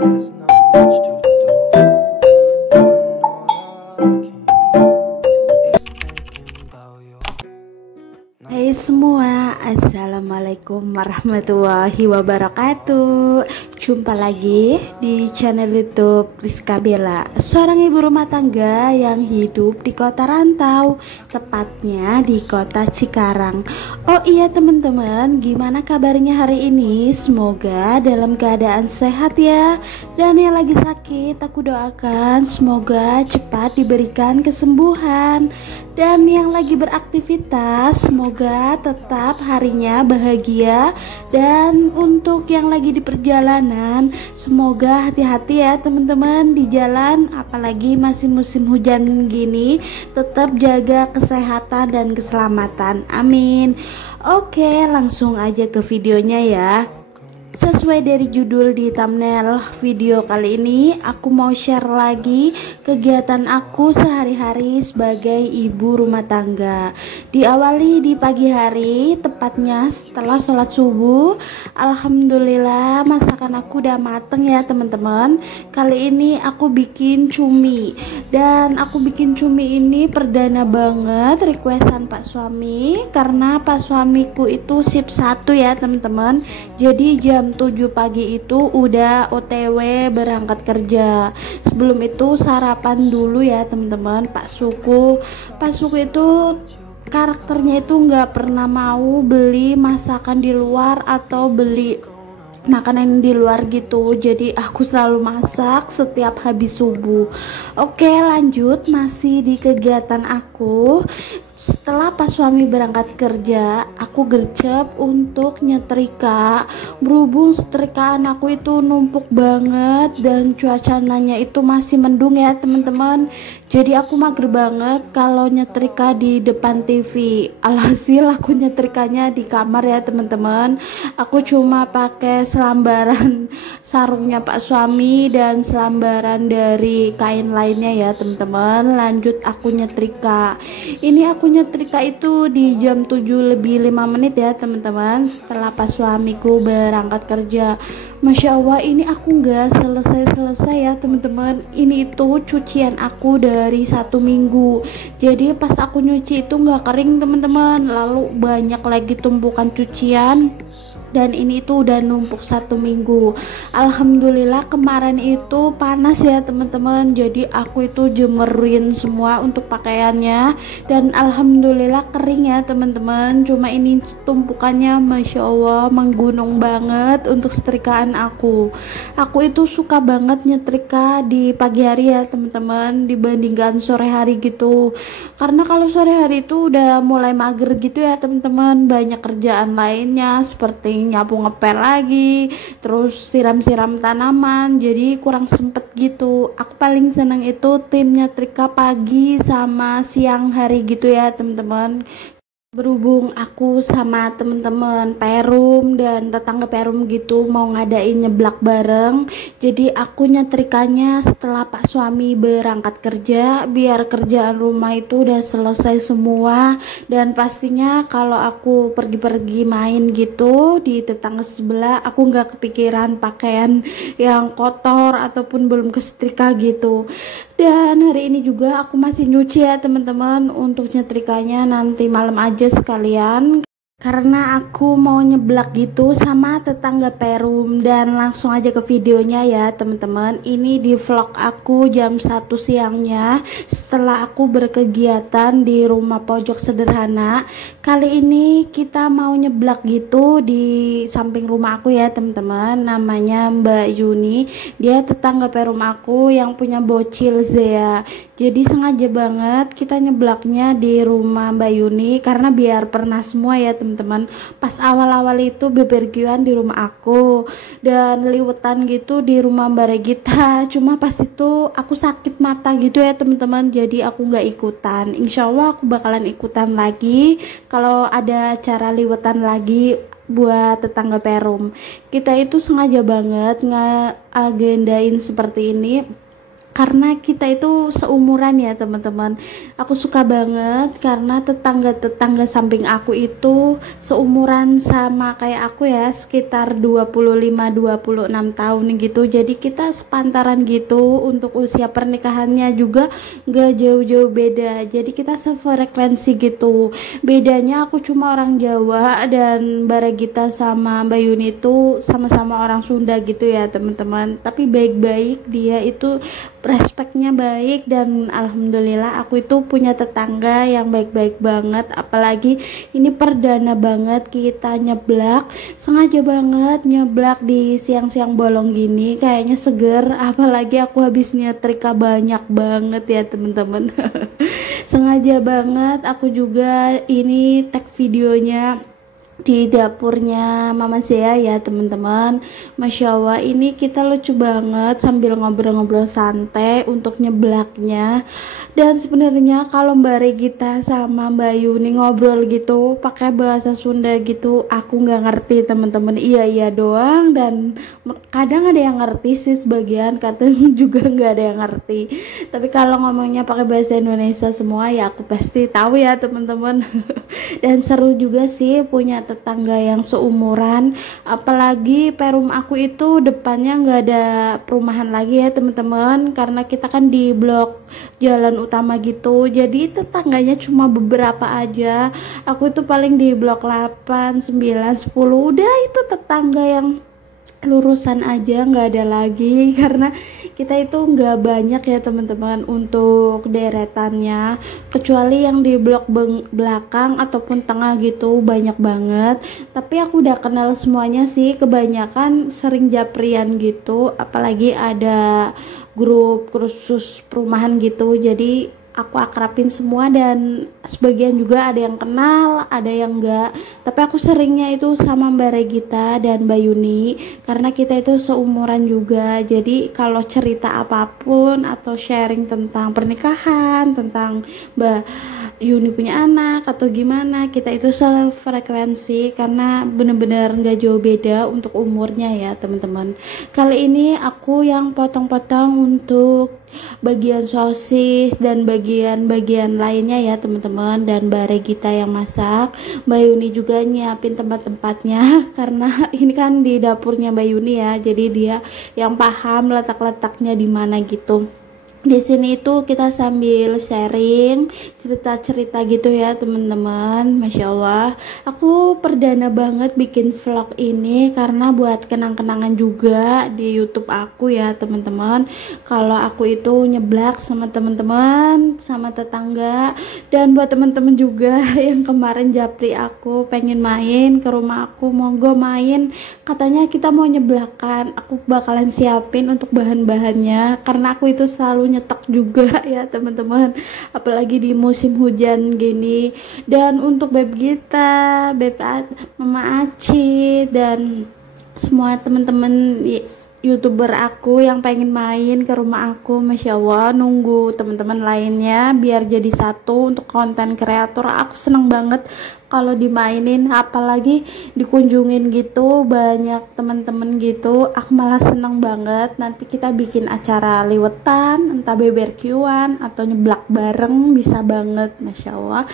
There's not much to do. Is thinking about you. Hai semua, assalamualaikum warahmatullahi wabarakatuh. Jumpa lagi di channel YouTube Rizka Bella, seorang ibu rumah tangga yang hidup di kota rantau, tepatnya di kota Cikarang. Oh iya teman-teman, gimana kabarnya hari ini? Semoga dalam keadaan sehat ya. Dan yang lagi sakit, aku doakan semoga cepat diberikan kesembuhan. Dan yang lagi beraktivitas, semoga tetap harinya bahagia. Dan untuk yang lagi di perjalanan, semoga hati-hati ya teman-teman di jalan, apalagi masih musim hujan gini. Tetap jaga kesehatan dan keselamatan, amin. Oke, langsung aja ke videonya ya. Sesuai dari judul di thumbnail video kali ini, aku mau share lagi kegiatan aku sehari-hari sebagai ibu rumah tangga. Diawali di pagi hari, tepatnya setelah sholat subuh. Alhamdulillah masakan aku udah mateng ya teman-teman. Kali ini aku bikin cumi, dan aku bikin cumi ini perdana banget, requestan Pak suami, karena Pak suamiku itu shift 1 ya teman-teman. Jadi jam 7 pagi itu udah OTW berangkat kerja. Sebelum itu sarapan dulu ya teman-teman. Pak suku itu karakternya itu nggak pernah mau beli masakan di luar atau beli makanan di luar gitu. Jadi aku selalu masak setiap habis subuh. Oke, lanjut masih di kegiatan aku. Setelah pas suami berangkat kerja, aku gercep untuk nyetrika. Berhubung setrikaan aku itu numpuk banget dan cuacanya itu masih mendung ya teman-teman. Jadi aku mager banget kalau nyetrika di depan TV. Alhasil aku nyetrikanya di kamar ya teman-teman. Aku cuma pakai selambaran sarungnya Pak suami dan selambaran dari kain lainnya ya teman-teman. Lanjut aku nyetrika. Ini aku nyetrika itu di jam 7 lebih 5 menit ya teman-teman, setelah pas suamiku berangkat kerja. Masya Allah, ini aku nggak selesai ya teman-teman. Ini itu cucian aku dari 1 minggu. Jadi pas aku nyuci itu nggak kering teman-teman, lalu banyak lagi tumpukan cucian. Dan ini tuh udah numpuk 1 minggu. Alhamdulillah kemarin itu panas ya teman-teman, jadi aku itu jemerin semua untuk pakaiannya, dan alhamdulillah kering ya teman-teman. Cuma ini tumpukannya Masya Allah menggunung banget untuk setrikaan aku. Aku itu suka banget nyetrika di pagi hari ya teman-teman, dibandingkan sore hari gitu. Karena kalau sore hari itu udah mulai mager gitu ya teman-teman, banyak kerjaan lainnya seperti nyapu ngepel lagi, terus siram-siram tanaman, jadi kurang sempet gitu. Aku paling seneng itu tim nyetrika pagi sama siang hari gitu ya teman-teman. Berhubung aku sama temen-temen Perum dan tetangga Perum gitu mau ngadain nyeblak bareng, jadi aku nyetrikanya setelah Pak suami berangkat kerja, biar kerjaan rumah itu udah selesai semua. Dan pastinya kalau aku pergi-pergi main gitu di tetangga sebelah, aku nggak kepikiran pakaian yang kotor ataupun belum kesetrika gitu. Dan hari ini juga aku masih nyuci ya teman-teman, untuk nyetrikanya nanti malam aja sekalian, karena aku mau nyeblak gitu sama tetangga Perum. Dan langsung aja ke videonya ya teman-teman. Ini di vlog aku jam 1 siangnya setelah aku berkegiatan di rumah pojok sederhana. Kali ini kita mau nyeblak gitu di samping rumah aku ya teman-teman, namanya Mbak Yuni. Dia tetangga Perum aku yang punya bocil Zea. Jadi sengaja banget kita nyeblaknya di rumah Mbak Yuni, karena biar pernah semua ya teman-teman. Pas awal-awal itu bebergian di rumah aku dan liwetan gitu di rumah Mbak Regita. Cuma pas itu aku sakit mata gitu ya teman-teman, jadi aku nggak ikutan. Insya Allah aku bakalan ikutan lagi kalau ada acara liwetan lagi buat tetangga Perum. Kita itu sengaja banget nge-agendain seperti ini karena kita itu seumuran ya teman-teman. Aku suka banget karena tetangga-tetangga samping aku itu seumuran sama kayak aku ya, sekitar 25-26 tahun gitu. Jadi kita sepantaran gitu, untuk usia pernikahannya juga gak jauh-jauh beda. Jadi kita sefrekuensi gitu. Bedanya aku cuma orang Jawa, dan Baragita sama Mbak Yuni itu sama-sama orang Sunda gitu ya teman-teman. Tapi baik-baik, dia itu respeknya baik, dan alhamdulillah aku itu punya tetangga yang baik-baik banget. Apalagi ini perdana banget kita nyeblak, sengaja banget nyeblak di siang-siang bolong gini, kayaknya seger. Apalagi aku habis nyetrika banyak banget ya teman-teman. Sengaja banget aku juga ini tag videonya di dapurnya Mama Zea ya teman-teman. Masya Allah, ini kita lucu banget sambil ngobrol-ngobrol santai untuk nyeblaknya. Dan sebenarnya kalau Mbak Regita sama Mbak Yuni ngobrol gitu pakai bahasa Sunda gitu, aku nggak ngerti teman-teman. Iya doang, dan kadang ada yang ngerti sih sebagian, kadang juga nggak ada yang ngerti. Tapi kalau ngomongnya pakai bahasa Indonesia semua ya aku pasti tahu ya teman-teman. Dan seru juga sih punya tetangga yang seumuran. Apalagi perum aku itu depannya nggak ada perumahan lagi ya teman-teman, karena kita kan di blok jalan utama gitu, jadi tetangganya cuma beberapa aja. Aku itu paling di blok 8, 9, 10, udah itu tetangga yang lurusan aja nggak ada lagi. Karena kita itu nggak banyak ya teman-teman untuk deretannya, kecuali yang di blok belakang ataupun tengah gitu banyak banget. Tapi aku udah kenal semuanya sih, kebanyakan sering japrian gitu, apalagi ada grup khusus perumahan gitu, jadi aku akrabin semua. Dan sebagian juga ada yang kenal, ada yang enggak. Tapi aku seringnya itu sama Mbak Regita dan Mbak Yuni, karena kita itu seumuran juga. Jadi kalau cerita apapun atau sharing tentang pernikahan, tentang Mbak Yuni punya anak atau gimana, kita itu sefrekuensi karena bener-bener nggak jauh beda untuk umurnya ya teman-teman. Kali ini aku yang potong-potong untuk bagian sosis dan bagian-bagian lainnya ya teman-teman, dan Mbak Regita yang masak, Mbak Yuni juga nyiapin tempat-tempatnya karena ini kan di dapurnya Mbak Yuni ya, jadi dia yang paham letak-letaknya di mana gitu. Di sini itu kita sambil sharing cerita-cerita gitu ya teman-teman. Masya Allah, aku perdana banget bikin vlog ini karena buat kenang-kenangan juga di YouTube aku ya teman-teman. Kalau aku itu nyeblak sama teman-teman, sama tetangga, dan buat teman-teman juga yang kemarin japri aku pengen main ke rumah aku, monggo main. Katanya kita mau nyeblakan, aku bakalan siapin untuk bahan-bahannya karena aku itu selalu nyetok juga ya teman-teman, apalagi di musim hujan gini. Dan untuk Beb Gita, Mama Aci, dan semua teman-teman YouTuber aku yang pengen main ke rumah aku, Masya Allah, nunggu teman-teman lainnya biar jadi satu untuk konten kreator. Aku seneng banget kalau dimainin, apalagi dikunjungin gitu banyak teman-teman gitu. Aku malah seneng banget. Nanti kita bikin acara liwetan, entah barbekyuan atau nyeblak bareng, bisa banget. Masya Allah.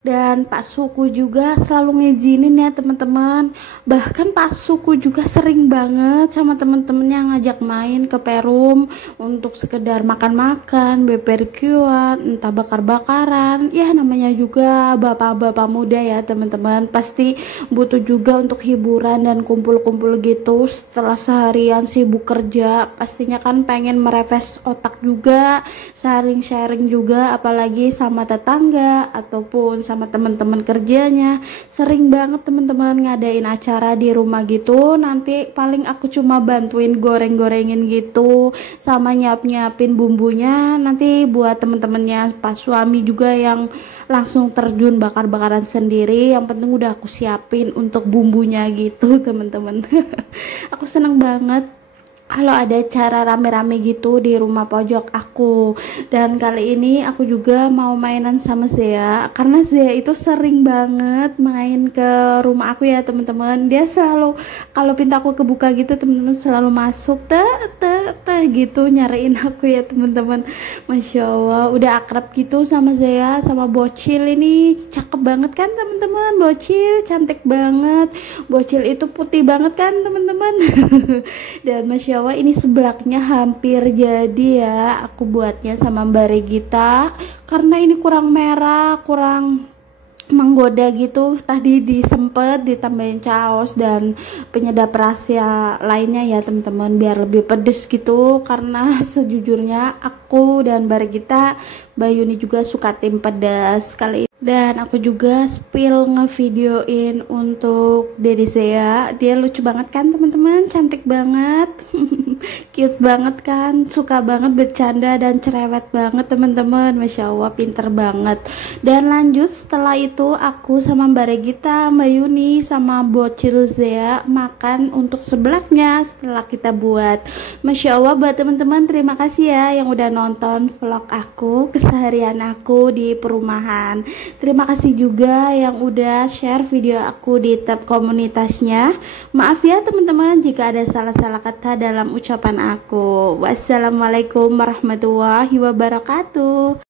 Dan Pak Suku juga selalu ngizinin ya teman-teman. Bahkan Pak Suku juga sering banget sama teman-temannya ngajak main ke Perum untuk sekedar makan-makan, barbekyuan, entah bakar-bakaran. Ya namanya juga bapak-bapak muda ya teman-teman, pasti butuh juga untuk hiburan dan kumpul-kumpul gitu setelah seharian sibuk kerja. Pastinya kan pengen merefresh otak juga, sharing-sharing juga, apalagi sama tetangga ataupun sama teman-teman kerjanya. Sering banget teman-teman ngadain acara di rumah gitu. Nanti paling aku cuma bantuin goreng-gorengin gitu sama nyiapin bumbunya. Nanti buat teman-temannya pas suami juga yang langsung terjun bakar-bakaran sendiri. Yang penting udah aku siapin untuk bumbunya gitu teman-teman. Aku seneng banget kalau ada cara rame-rame gitu di rumah pojok aku. Dan kali ini aku juga mau mainan sama Zea, karena Zea itu sering banget main ke rumah aku ya teman-teman. Dia selalu kalau pintu aku kebuka gitu teman-teman, selalu masuk te gitu nyariin aku ya teman-teman. Masya Allah udah akrab gitu sama saya, sama bocil ini cakep banget kan teman-teman. Bocil cantik banget, bocil itu putih banget kan teman-teman. Dan Masya Allah ini sebelaknya hampir jadi ya aku buatnya sama Mbak Regita, karena ini kurang merah, kurang menggoda gitu. Tadi disempet ditambahin caos dan penyedap rasa lainnya ya teman-teman, biar lebih pedes gitu, karena sejujurnya aku dan Bargita Bayuni juga suka tim pedas kali ini. Dan aku juga spill ngevideoin untuk Dede Zea, dia lucu banget kan teman-teman, cantik banget. Cute banget kan, suka banget bercanda dan cerewet banget teman-teman. Masya Allah pinter banget. Dan lanjut setelah itu aku sama Mbak Regita, Mbak Yuni sama bocil Zea makan untuk sebelaknya setelah kita buat. Masya Allah buat teman-teman, terima kasih ya yang udah nonton vlog aku, keseharian aku di perumahan. Terima kasih juga yang udah share video aku di tab komunitasnya. Maaf ya teman-teman jika ada salah-salah kata dalam ucapan aku. Wassalamualaikum warahmatullahi wabarakatuh.